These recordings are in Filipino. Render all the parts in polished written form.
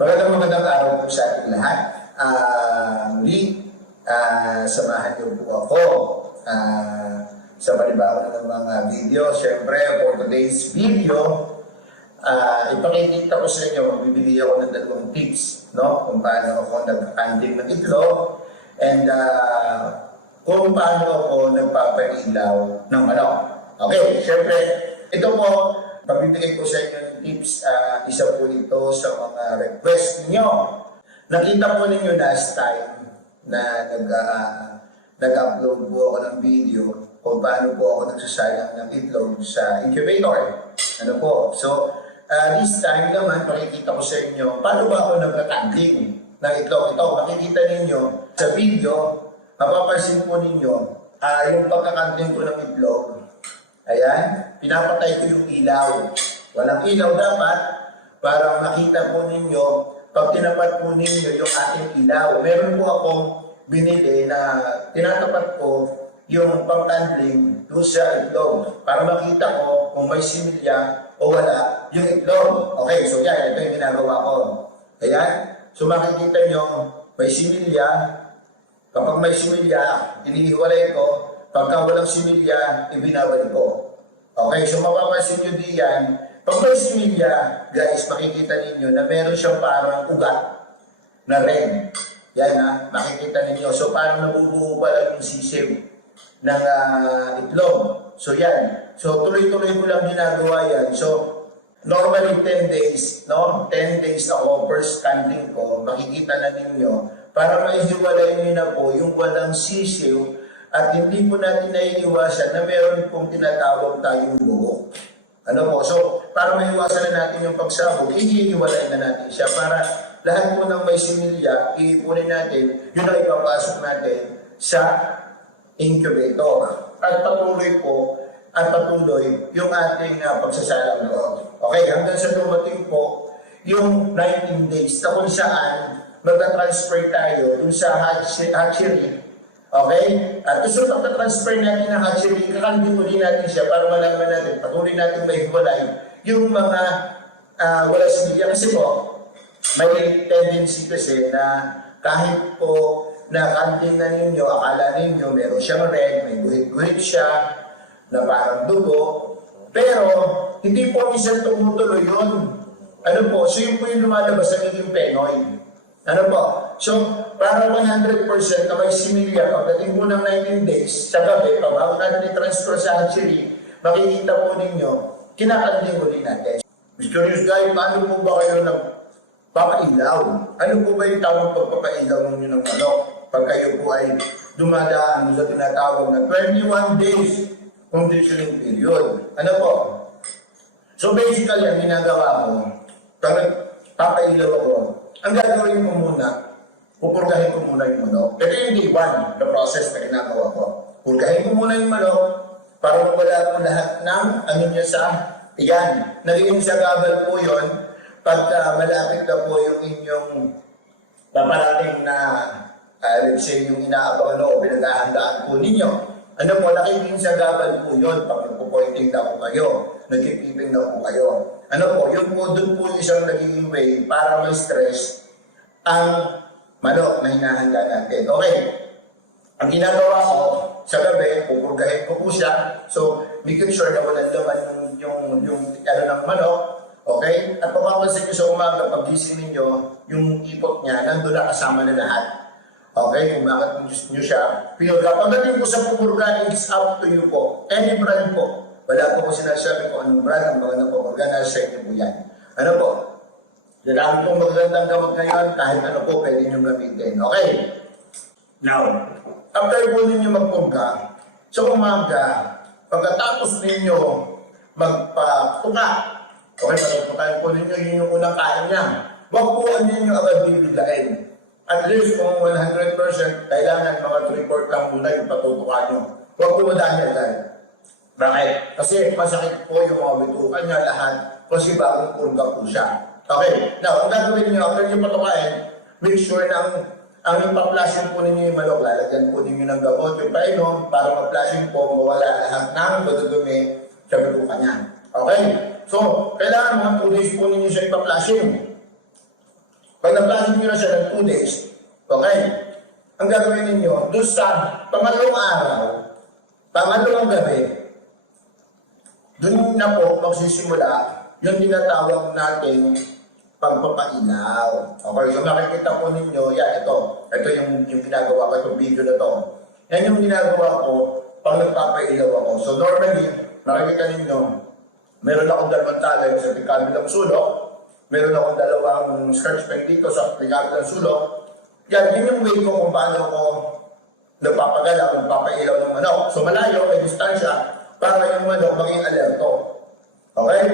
Magandang araw po sa ating lahat. Samahan niyo po ako sa panibago ng mga video. Siyempre, for today's video, ipakikita ko sa inyo, magbibigay ako ng dalawang tips, no? Kung paano ako nagkakanding ng itlog and kung paano ako nagpapailaw ng manok. Okay, siyempre, ito po, pagbibigay ko sa inyo ng tips, isa po ito sa mga request niyo. Nakita po ninyo last time na nag-upload po ako ng video kung paano po ako nagsasayang ng itlog sa incubator. Ano po? So, this time naman, makikita ko sa inyo paano ba ako nagkakanding ng itlog. Ito, makikita ninyo sa video, mapapansin po ninyo yung pagkakanding ko ng itlog. Ayan, pinapatay ko yung ilaw. Walang ilaw dapat para makita po ninyo, pag tinapat po ninyo yung ating ilaw. Meron po akong binili na tinatapat ko yung pang-handling doon sa itlog para makita ko kung may similya o wala yung itlog. Okay, so yan, ito yung ginagawa ko. Ayan, so makikita nyo, may similya. Kapag may similya, inihiwalay ko. Pagka walang similya, ibinabalik ko. Okay, so mapapansin nyo diyan, pag may similya, guys, makikita ninyo na meron siyang parang ugat na red. Yan na, makikita ninyo. So parang nabubuo pala yung sisiw ng itlog. So yan. So tuloy-tuloy ko lang ginagawa yan. So normally 10 days, no? 10 days ako, first canting ko, makikita na ninyo, para maihiwalay nyo na po yung walang sisiw at hindi po natin naiiwasan na meron pong tinatawag tayong buhok. Ano po? So, para maiwasan na natin yung pagsabog, ihihiwalay na natin siya para lahat po ng may similya, iipunin natin, yun ang ipapasok natin sa incubator. At patuloy yung ating pagsasalang loob. Okay, hanggang sa dumating po yung 19 days na kung saan magta-transfer tayo dun sa hatchery. Okay? At gusto magta-transfer natin ng hatchery, kakandin uli natin siya para malaman natin, patuloy natin may hiwalay yung mga wala similya. Kasi po, may tendency kasi na kahit po nakandin na ninyo, akala ninyo meron siyang red, may guhit-guhit siya, na parang dugo, pero hindi po minsan tumutuloy yun. Ano po? So yun po yung lumalabas sa naging penoid. Ano po? So, para 100% na may similya, pagdating po ng 19 days, sa gabi, bago natin i-transfer sa hatchery, makikita po ninyo, kinakanding ulit natin. Mysterious guy, paano po ba kayo nagpapailaw? Ano po ba yung tamang pagpapailaw ninyo ng manok? Pag kayo po ay dumadaan sa tinatawag na 21 days conditioning period. Ano po? So basically, ang ginagawa ko, pag papailaw ako, ang gagawin ko muna, pupurgahin ko muna yung manok. Ito yung day one, the process na ginagawa ko. Purgahin ko muna yung manok para mawala po lahat ng ano niya sa iyan. Naging sa gabal po yun, pag malapit na po yung inyong paparating na let's say yung inaabangan o pinag-ahandaan po ninyo. Ano po, nakikinig sa gabal po yun pag nagpo-pointing na po kayo, nagkipiping na po kayo. Ano po, yung po doon po isang nagiging way para may stress ang manok na hinahanda natin. Okay, ang ginagawa ko sa gabi, pupurgahin ko po siya. So, making sure na walang laman yung ano ng manok. Okay? At papapansin ko sa umaga, pag gising ninyo, yung ipot niya, nandun na kasama na lahat. Okay, kung bakit nyo siya. Pagdating po sa pupurga, it's up to you po. Any brand po. Wala po ko sinasabi kung anong brand, ang magandang pupurga, nasa inyo po yan. Ano po? Dalahan pong magandang gamot ngayon, kahit ano po, pwede nyo gamitin. Okay? Now, after po ninyo magpurga, sa umaga, pagkatapos ninyo magpatuka, okay, pagkatukain po ninyo, yun yung unang kain niya. Huwag po ninyo agad bibiglain. At least kung 100%, kailangan mga 3/4 lang muna yung patutukan nyo. Huwag po madahil agad. Bakit? Kasi masakit po yung mga bitukan niya lahat kasi bagong purga po siya. Okay, now, ang gagawin nyo, after nyo patukain, make sure na ang ipa-flushing po ninyo yung manok, lalagyan po ninyo ng gamot yung painom para mag-flushing po, mawala lahat ng madudumi sa bitukan niya. Okay? So, kailangan mga 2 days po ninyo siya ipa-flushing. 2 days. Okay? Ang gagawin ninyo, doon sa pangalawang araw, pangalawang gabi, doon na po magsisimula yung tinatawag nating pagpapailaw. Okay, so makikita po ninyo, yan, ito yung ginagawa ko, itong video na to. Yan yung ginagawa ko pag nagpapailaw ako. So normally, makikita ninyo, meron akong dalawang talay sa kabilang sulok, meron akong dalawang scratch pen dito sa kabilang sulok. Yan, yun yung way ko kung paano ko nagpapagalaw, nagpapailaw ng manok. So malayo, may distansya, para yung manok maging alerto. Okay?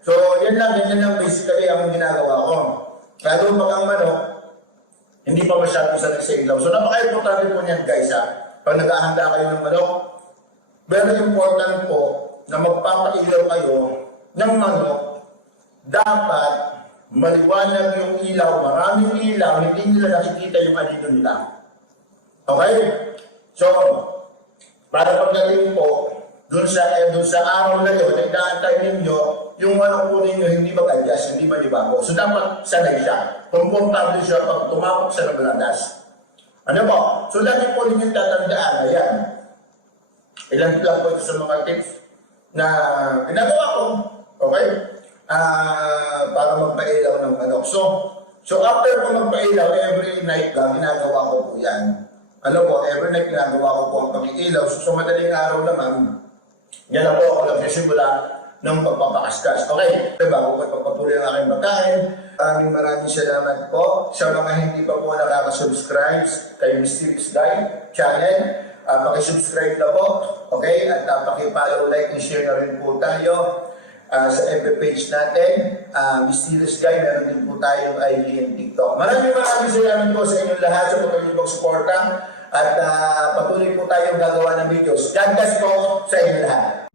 So, yan lang basically ang ginagawa ko. Lalo pag ang manok, hindi pa masyado sa ilaw. So, napaka-importante po niyan guys ha. Pag nag-ahanda kayo ng manok, very important po na magpapailaw kayo ng manok. Dapat maliwanag yung ilaw, maraming ilaw, hindi nila nakikita yung anino nila. Okay? So, para pagdating po, doon sa araw na yun, nagdaantay ninyo, yung manok po ninyo hindi mag-adjust, hindi manibago. So dapat sanay siya. Komportable siya pag tumapok sa naglalas. Ano po? So lagi po ninyo tatandaan, ayan. Ilan lang po ito sa mga tips na ginagawa ko. Okay? Para magpailaw ng manok. So after ko magpailaw, every night lang, ginagawa ko po yan. Ano po, every night ginagawa ko po ang pag-iilaw. So madaling araw naman, yan na po ako nagsisimula ng pagpapakaskas. Okay, bago ko pagpapuli ang aking pagkain, maraming salamat po sa mga hindi pa po nakaka-subscribe kay Mysterious Guy channel. Pakisubscribe na po, okay? At pakipollow, like, and share na rin po tayo sa FB page natin. Mysterious Guy, meron din po tayong IG and TikTok. Maraming salamat po sa inyong lahat sa patuloy pong suporta at patuloy po tayong gagawa ng videos. God bless po sa inyong lahat.